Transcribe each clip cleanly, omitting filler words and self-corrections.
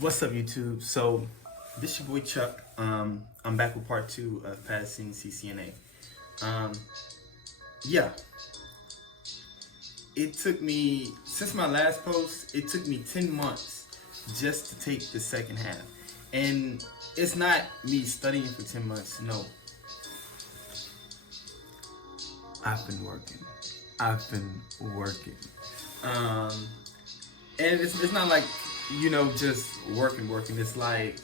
What's up, YouTube? So, this your boy Chuck. I'm back with part two of passing CCNA. Yeah, it took me since my last post. It took me 10 months just to take the second half, and it's not me studying for 10 months. No, I've been working. I've been working. Um, and it's not like just working. It's like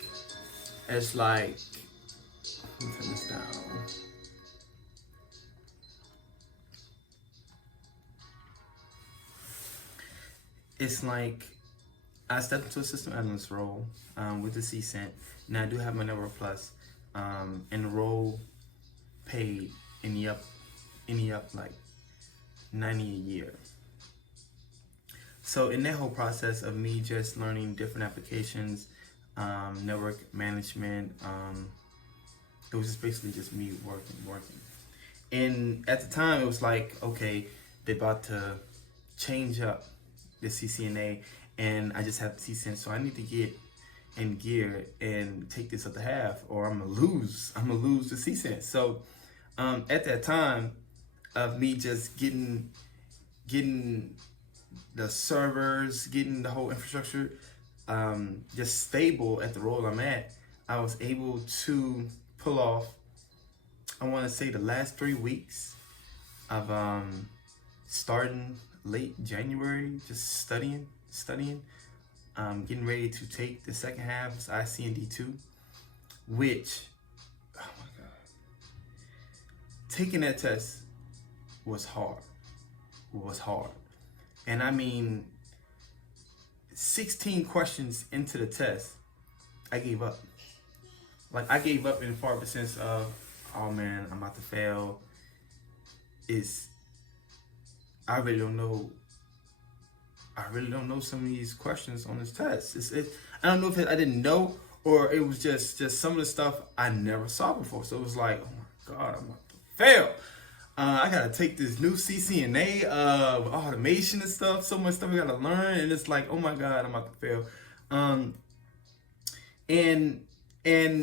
let me turn this down. It's like I stepped into a system analyst role with the CCNA. Now I do have my Network Plus, and the role paid any up like 90 a year. So in that whole process of me just learning different applications, network management, it was just basically just me working. And at the time, it was like, okay, they're about to change up the CCNA, and I just have the CCNA, so I need to get in gear and take this other half, or I'm gonna lose the CCNA. So at that time of me just getting the servers, getting the whole infrastructure just stable at the role I'm at, I was able to pull off, I want to say, the last 3 weeks of starting late January, just studying, getting ready to take the second half of ICND2, which, oh my God, taking that test was hard. And I mean, 16 questions into the test, I gave up. Like, I gave up in far of a sense of, oh man, I'm about to fail. I really don't know some of these questions on this test. I don't know if I didn't know, or it was just some of the stuff I never saw before. So it was like, oh my God, I'm about to fail. I gotta take this new CCNA automation and stuff. So much stuff I gotta learn, and it's like, oh my God, I'm about to fail. And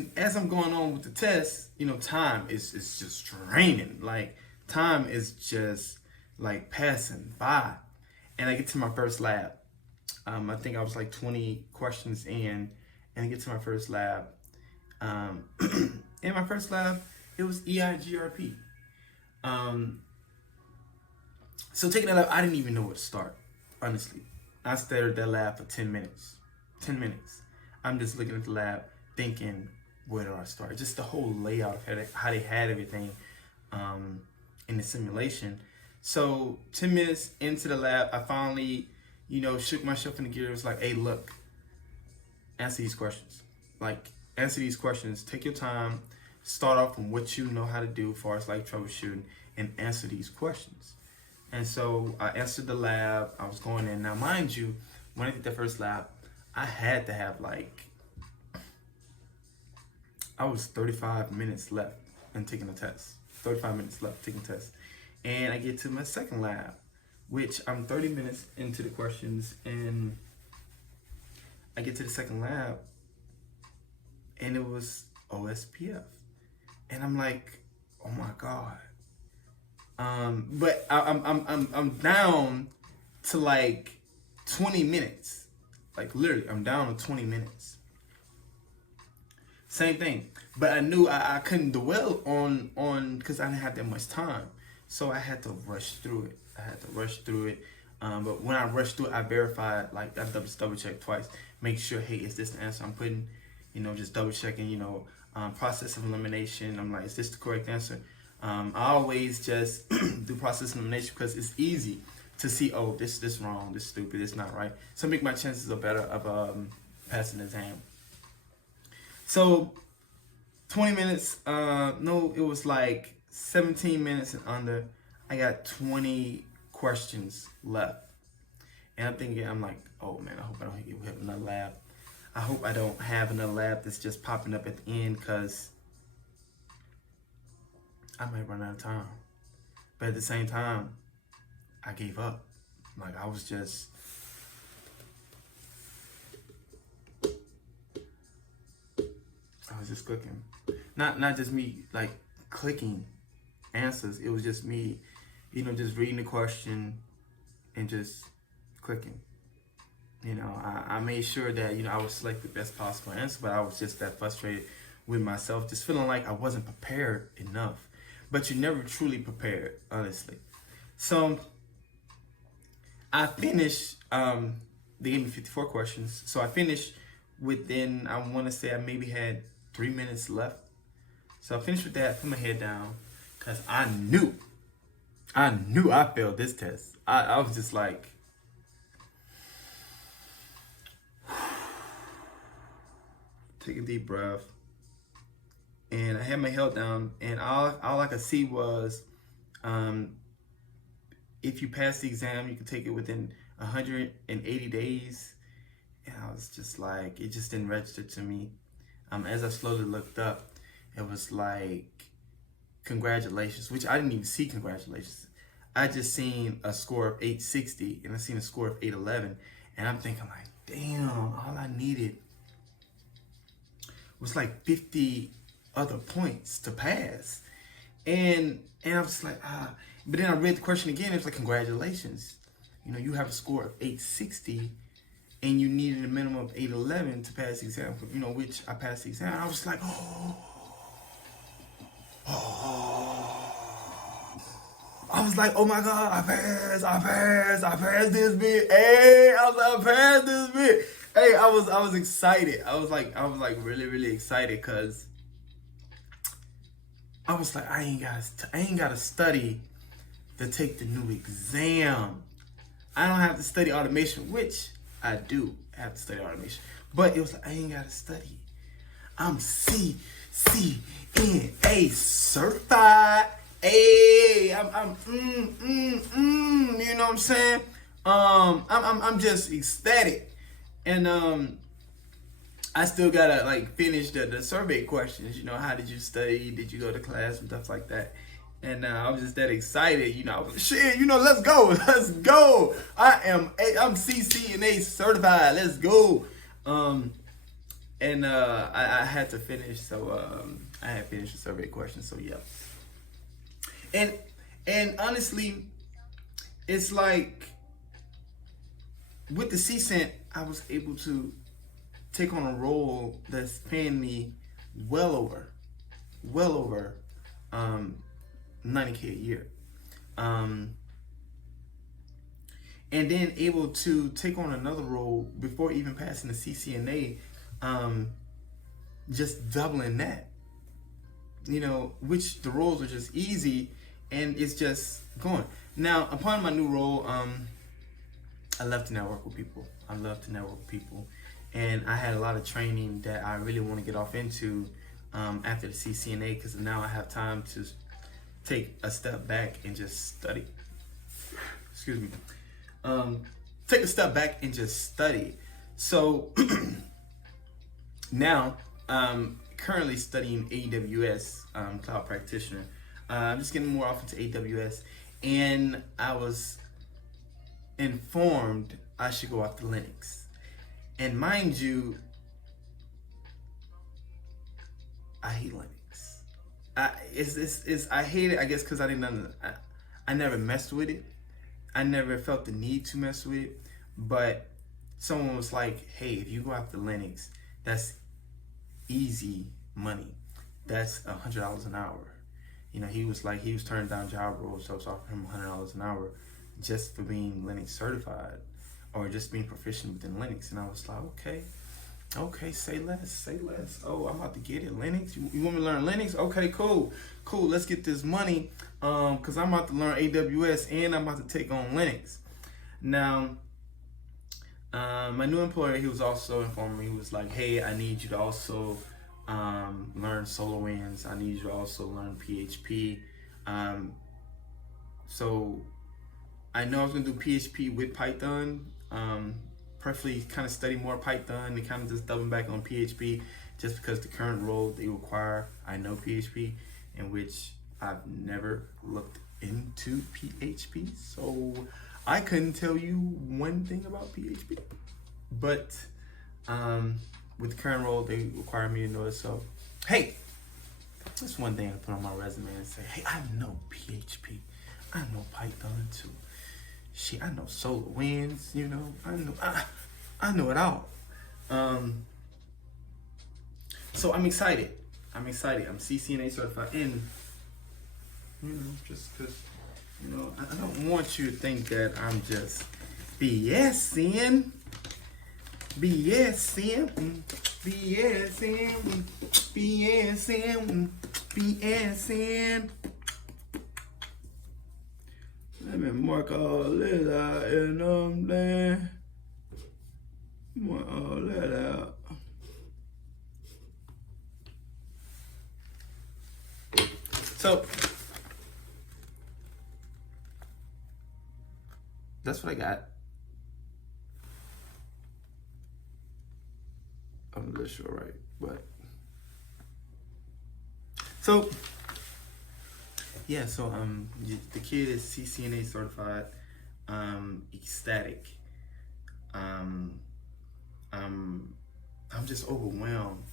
as I'm going on with the test, time is just draining. Like, time is just like passing by. And I get to my first lab. I think I was like 20 questions in, and I get to my first lab. In my first lab, it was EIGRP. So taking that lab, I didn't even know where to start, honestly. I stared at that lab for 10 minutes. 10 minutes. I'm just looking at the lab, thinking, where do I start? Just the whole layout of how they had everything in the simulation. So 10 minutes into the lab, I finally, shook myself into gear. It was like, hey, look, answer these questions. Like, answer these questions. Take your time. Start off from what you know how to do as far as like troubleshooting, and answer these questions. And so I answered the lab. I was going in. Now, mind you, when I did the first lab, I had to have I was 35 minutes left in taking the test. 35 minutes left taking the test. And I get to my second lab, which I'm 30 minutes into the questions, and I get to the second lab, and it was OSPF. And I'm like, oh my God. But I'm down to like 20 minutes. Like, literally, I'm down to 20 minutes. Same thing. But I knew I couldn't dwell on because I didn't have that much time. So I had to rush through it. But when I rushed through it, I verified, like, I double checked twice. Make sure, hey, is this the answer I'm putting? Just double checking, process of elimination. I'm like, is this the correct answer? I always just do process of elimination because it's easy to see, oh, this wrong, this stupid, this not right. So make my chances are better of passing the exam. So 20 minutes, no, it was like 17 minutes and under. I got 20 questions left. And I'm thinking, I'm like, oh man, I hope I don't have another lab. I hope I don't have another lab that's just popping up at the end, because I might run out of time. But at the same time, I gave up. Like, I was just just clicking. Not just me like clicking answers. It was just me, just reading the question and just clicking. I made sure that, I would select the best possible answer, but I was just that frustrated with myself, just feeling like I wasn't prepared enough. But you're never truly prepared, honestly. So I finished, they gave me 54 questions. So I finished within, I want to say I maybe had 3 minutes left. So I finished with that, put my head down, because I knew I failed this test. I was just like, take a deep breath. And I had my head down, and all I could see was, if you pass the exam, you can take it within 180 days. And I was just like, it just didn't register to me. As I slowly looked up, it was like, congratulations, which I didn't even see congratulations. I just seen a score of 860, and I seen a score of 811. And I'm thinking like, damn, all I needed was like 50 other points to pass. And I was like, but then I read the question again. It was like, congratulations, you have a score of 860 and you needed a minimum of 811 to pass the exam, which I passed the exam. I was like, I was like, oh my God, I passed this bit. Hey, I was like, I passed this bit. Hey, I was excited. I was like really, really excited, because I was like, I ain't gotta study to take the new exam. I don't have to study automation, which I do have to study automation. But it was like, I ain't gotta study. I'm CCNA certified. Hey, I'm you know what I'm saying? I'm just ecstatic. And I still gotta like finish the survey questions. How did you study? Did you go to class and stuff like that? And I was just that excited. I was like, shit, let's go. I'm CCNA certified. Let's go. And I had to finish, so I had finished the survey questions. So yeah. And honestly, it's like with the CCNA, I was able to take on a role that's paying me well over 90K a year. And then able to take on another role before even passing the CCNA, just doubling that. Which the roles are just easy, and it's just going. Now, upon my new role, I love to network with people. And I had a lot of training that I really want to get off into after the CCNA, because now I have time to take a step back and just study. Excuse me. Take a step back and just study. So now I'm currently studying AWS, Cloud Practitioner. I'm just getting more off into AWS, and I was informed I should go after Linux. And mind you, I hate Linux. I hate it, I guess, because I never messed with it. I never felt the need to mess with it. But someone was like, hey, if you go after Linux, that's easy money. That's $100 an hour. He was turning down job roles, so I was offering him $100 an hour just for being Linux certified, or just being proficient within Linux. And I was like, okay, say less. Oh, I'm about to get it. Linux, you want me to learn Linux? Okay, cool. Let's get this money, because I'm about to learn AWS and I'm about to take on Linux. Now, my new employer, he was also informing me, he was like, hey, I need you to also learn SolarWinds. I need you to also learn PHP. So I know I was gonna do PHP with Python. Preferably kind of study more Python and kind of just doubling back on PHP, just because the current role they require, I know PHP, in which I've never looked into PHP. So I couldn't tell you one thing about PHP. But with the current role, they require me to know it. So Hey, that's one thing I put on my resume and say, hey, I know PHP. I know Python too. Shit, I know solar winds, you know. I know it all. So I'm excited. I'm excited. I'm CCNA certified, and just because, I don't want you to think that I'm just BSing, BSing, BSing, BSing, BSing. Let me mark all this out, you know what I'm saying? Mark all that out. So that's what I got. I'm not sure, right? But so yeah, so the kid is CCNA certified. Ecstatic. I'm just overwhelmed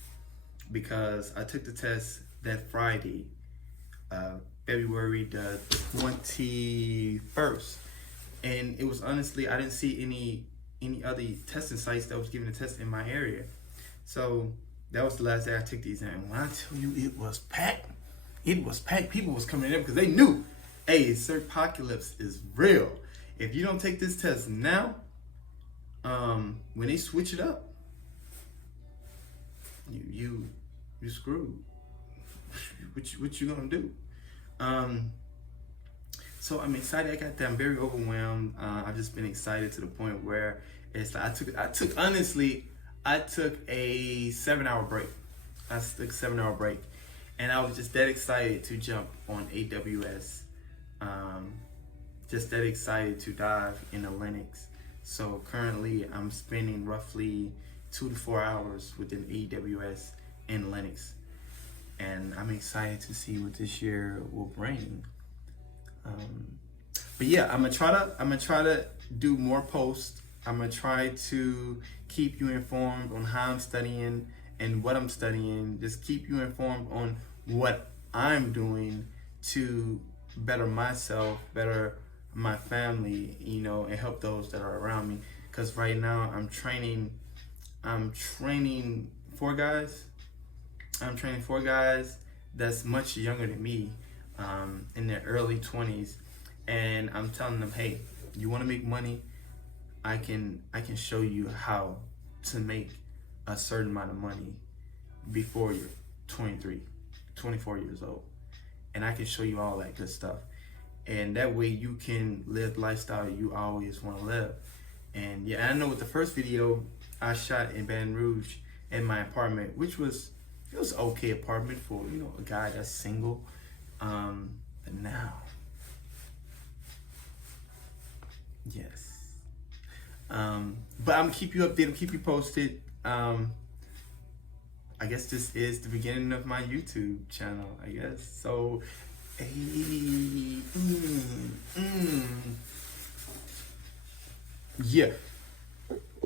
because I took the test that Friday, February the 21st, and it was honestly, I didn't see any other testing sites that was giving a test in my area. So that was the last day I took the exam. When I tell you it was packed, People was coming in because they knew, hey, Cirpocalypse is real. If you don't take this test now, when they switch it up, you screwed. What you gonna do? So I'm excited. I got that. I'm very overwhelmed. I've just been excited to the point where it's like I took a 7-hour break. I took a 7-hour break, and I was just that excited to jump on AWS. Just that excited to dive into Linux. So currently I'm spending roughly 2 to 4 hours within AWS and Linux. And I'm excited to see what this year will bring. But yeah, I'm gonna try to do more posts. I'm gonna try to keep you informed on how I'm studying and what I'm studying. Just keep you informed on what I'm doing to better myself, better my family, and help those that are around me. Because right now I'm training 4 guys. I'm training 4 guys that's much younger than me, in their early 20s, and I'm telling them, hey, you want to make money? I can show you how to make a certain amount of money before you're 23, 24 years old, and I can show you all that good stuff. And that way you can live the lifestyle you always want to live. And yeah, I know with the first video I shot in Baton Rouge in my apartment, which was an okay apartment for a guy that's single. But now, yes. But I'm gonna keep you updated, keep you posted. I guess this is the beginning of my YouTube channel, I guess. So, hey, yeah.